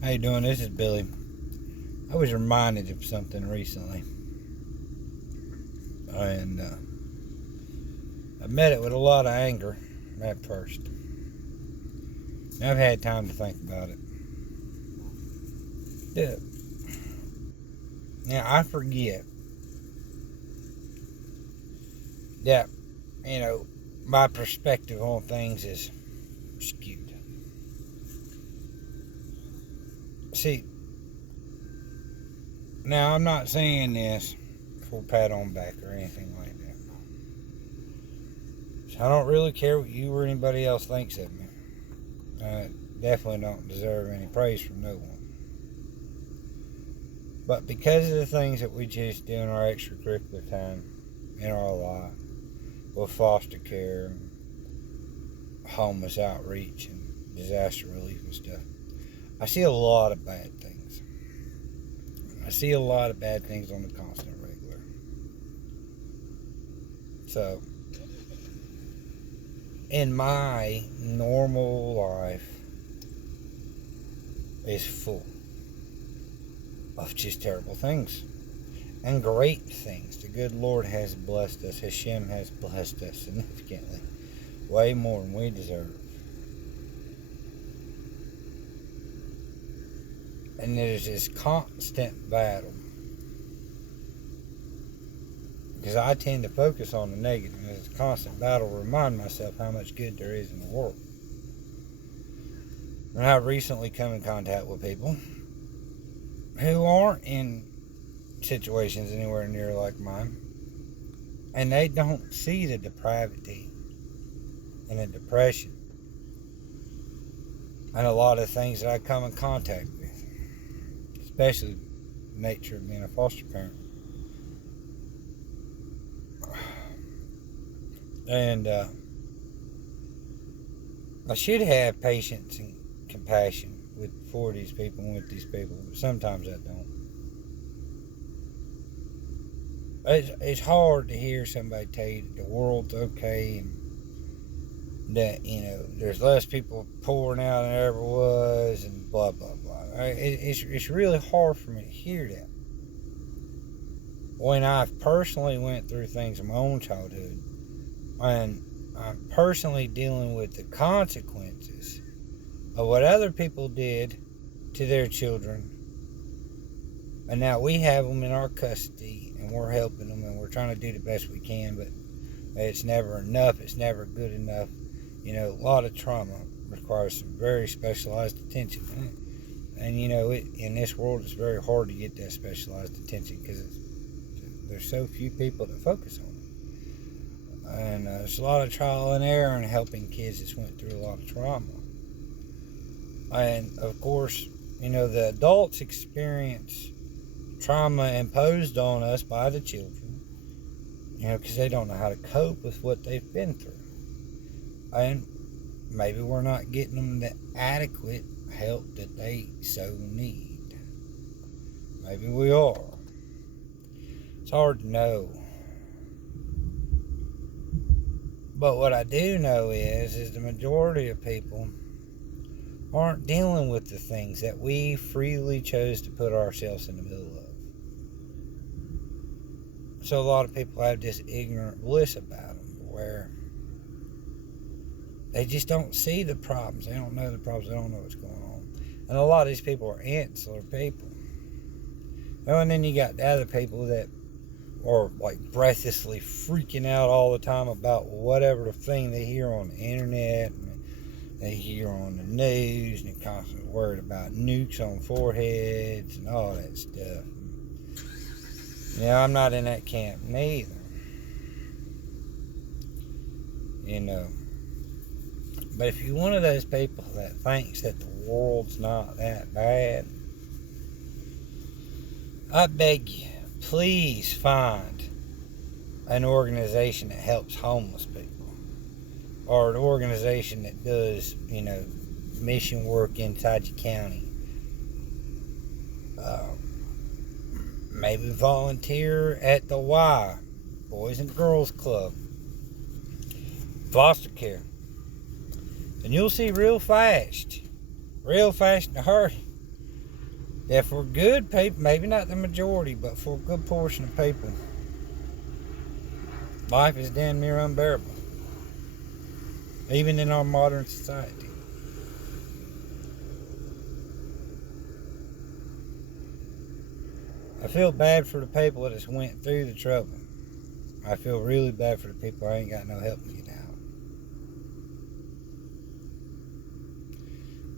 How you doing? This is Billy. I was reminded of something recently, and I met it with a lot of anger at first. Now I've had time to think about it. Yeah. Now I forget that my perspective on things is skewed. See, now I'm not saying this for a pat on back or anything like that. So I don't really care what you or anybody else thinks of me. I definitely don't deserve any praise from no one. But because of the things that we just do in our extracurricular time in our life, with foster care, homeless outreach, and disaster relief and stuff, I see a lot of bad things. I see a lot of bad things on the constant regular. So, in my normal life is full of just terrible things and great things. The good Lord has blessed us. Hashem has blessed us significantly, way more than we deserve. And there's this constant battle, because I tend to focus on the negative. There's a constant battle to remind myself how much good there is in the world. And I've recently come in contact with people who aren't in situations anywhere near like mine, and they don't see the depravity and the depression and a lot of things that I come in contact with, especially the nature of being a foster parent. And I should have patience and compassion for these people and with these people, but sometimes I don't. It's hard to hear somebody tell you that the world's okay and that, there's less people pouring out than there ever was and blah, blah, blah. It's really hard for me to hear that when I've personally went through things in my own childhood and I'm personally dealing with the consequences of what other people did to their children, and now we have them in our custody and we're helping them and we're trying to do the best we can, but it's never enough. It's never good enough. A lot of trauma requires some very specialized attention, and in this world it's very hard to get that specialized attention because there's so few people that focus on it. And there's a lot of trial and error in helping kids that went through a lot of trauma. And of course, the adults experience trauma imposed on us by the children, because they don't know how to cope with what they've been through. And maybe we're not getting them the adequate help that they so need. Maybe we are. It's hard to know. But what I do know is the majority of people aren't dealing with the things that we freely chose to put ourselves in the middle of. So a lot of people have this ignorant bliss about them, where they just don't see the problems. They don't know the problems. They don't know what's going on. And a lot of these people are insular people. And then you got the other people that are like breathlessly freaking out all the time about whatever the thing they hear on the internet and they hear on the news, and they're constantly worried about nukes on foreheads and all that stuff. I'm not in that camp neither. But if you're one of those people that thinks that the world's not that bad, I beg you, please find an organization that helps homeless people, or an organization that does, mission work inside your county. Maybe volunteer at the Y, Boys and Girls Club, foster care. And you'll see real fast in a hurry, that for good people, maybe not the majority, but for a good portion of people, life is damn near unbearable, even in our modern society. I feel bad for the people that just went through the trouble. I feel really bad for the people I ain't got no help to get out.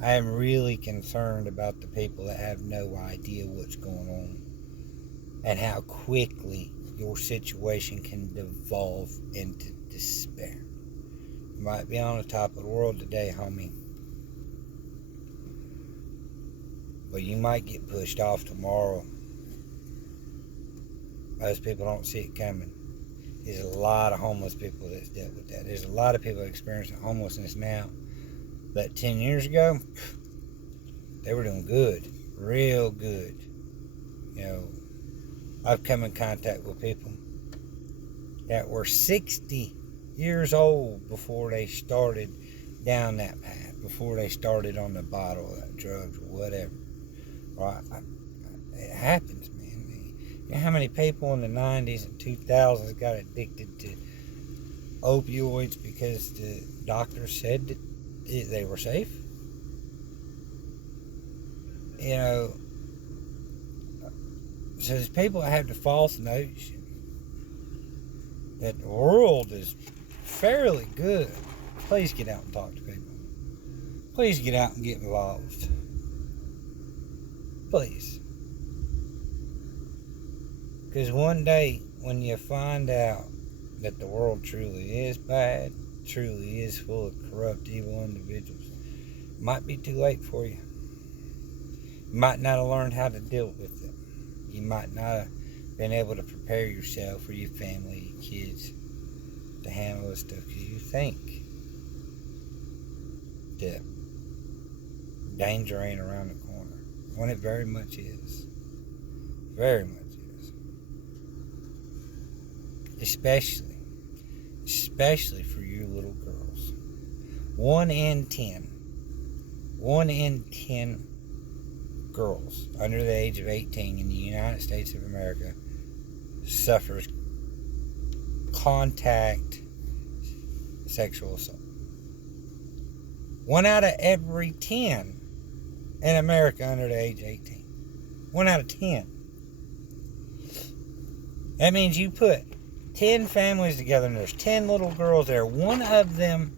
I am really concerned about the people that have no idea what's going on and how quickly your situation can devolve into despair. You might be on the top of the world today, homie, but you might get pushed off tomorrow. Most people don't see it coming. There's a lot of homeless people that's dealt with that. There's a lot of people experiencing homelessness now. But 10 years ago, they were doing good. Real good. You know, I've come in contact with people that were 60 years old before they started down that path, before they started on the bottle of drugs or whatever. Right? It happens, man. You know how many people in the 90s and 2000s got addicted to opioids because the doctors said that they were safe? You know, so there's people that have the false notion that the world is fairly good. Please get out and talk to people. Please get out and get involved. Please. Because one day, when you find out that the world truly is bad, truly is full of corrupt, evil individuals, it might be too late for you. You might not have learned how to deal with it. You might not have been able to prepare yourself or your family, your kids, to handle this stuff because you think that danger ain't around the corner, when it very much is. Very much is. Especially for you little girls. 1 in 10 girls under the age of 18 in the United States of America suffers contact sexual assault. 1 out of every 10 in America under the age of 18. 1 out of 10. That means you put 10 families together and there's 10 little girls there. One of them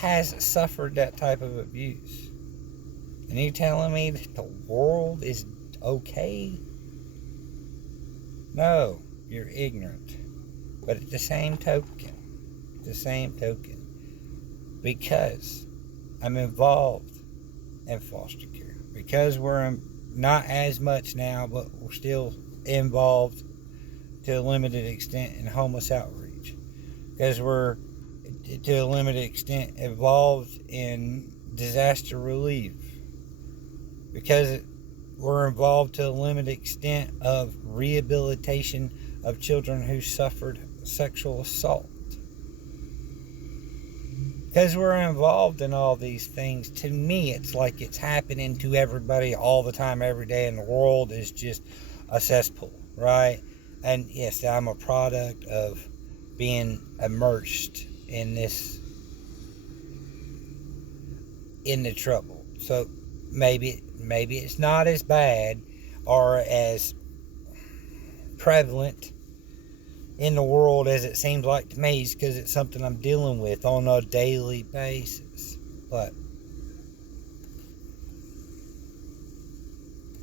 has suffered that type of abuse. And you telling me that the world is okay? No, you're ignorant. But at the same token, because I'm involved in foster care, because we're not as much now, but we're still involved to a limited extent in homeless outreach, because we're to a limited extent involved in disaster relief, because we're involved to a limited extent of rehabilitation of children who suffered sexual assault. Because we're involved in all these things, to me it's like it's happening to everybody all the time, every day, and the world is just a cesspool, right? And yes, I'm a product of being immersed in this, in the trouble. So maybe it's not as bad or as prevalent in the world as it seems like to me, because it's something I'm dealing with on a daily basis. But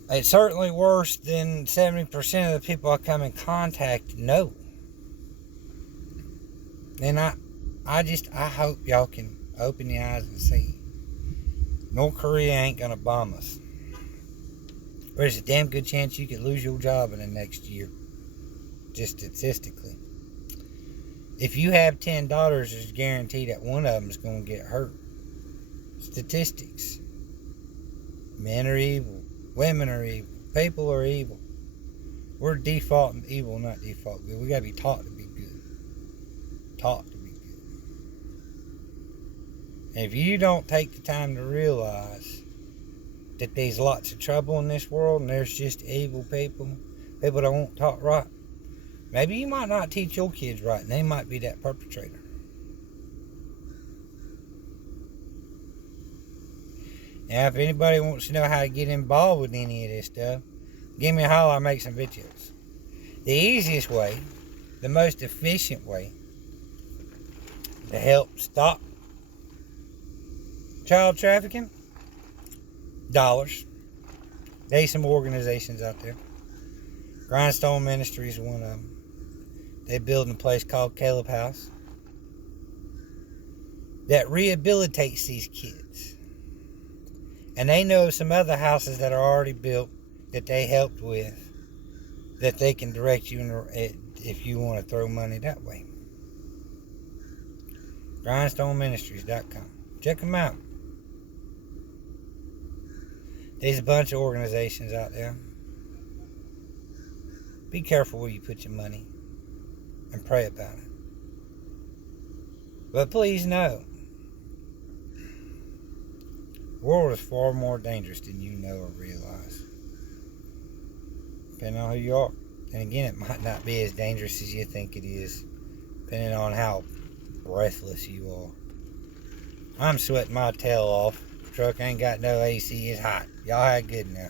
it's certainly worse than 70% of the people I come in contact know. And I hope y'all can open your eyes and see. North Korea ain't gonna bomb us. There's a damn good chance you could lose your job in the next year. Just statistically. If you have 10 daughters, it's guaranteed that one of them is going to get hurt. Statistics. Men are evil. Women are evil. People are evil. We're defaulting evil, not default good. We got to be taught to be good. Taught to be good. And if you don't take the time to realize that there's lots of trouble in this world and there's just evil people, people that won't talk right, maybe you might not teach your kids right and they might be that perpetrator. Now, if anybody wants to know how to get involved with any of this stuff, give me a holler, I'll make some videos. The easiest way, the most efficient way to help stop child trafficking, dollars. There's some organizations out there. Grindstone Ministries is one of them. They're building a place called Caleb House that rehabilitates these kids. And they know some other houses that are already built that they helped with, that they can direct you if you want to throw money that way. GrindstoneMinistries.com. Check them out. There's a bunch of organizations out there. Be careful where you put your money and pray about it. But please know, the world is far more dangerous than you know or realize. Depending on who you are. And again, it might not be as dangerous as you think it is, depending on how breathless you are. I'm sweating my tail off. The truck ain't got no AC. It's hot. Y'all have good now.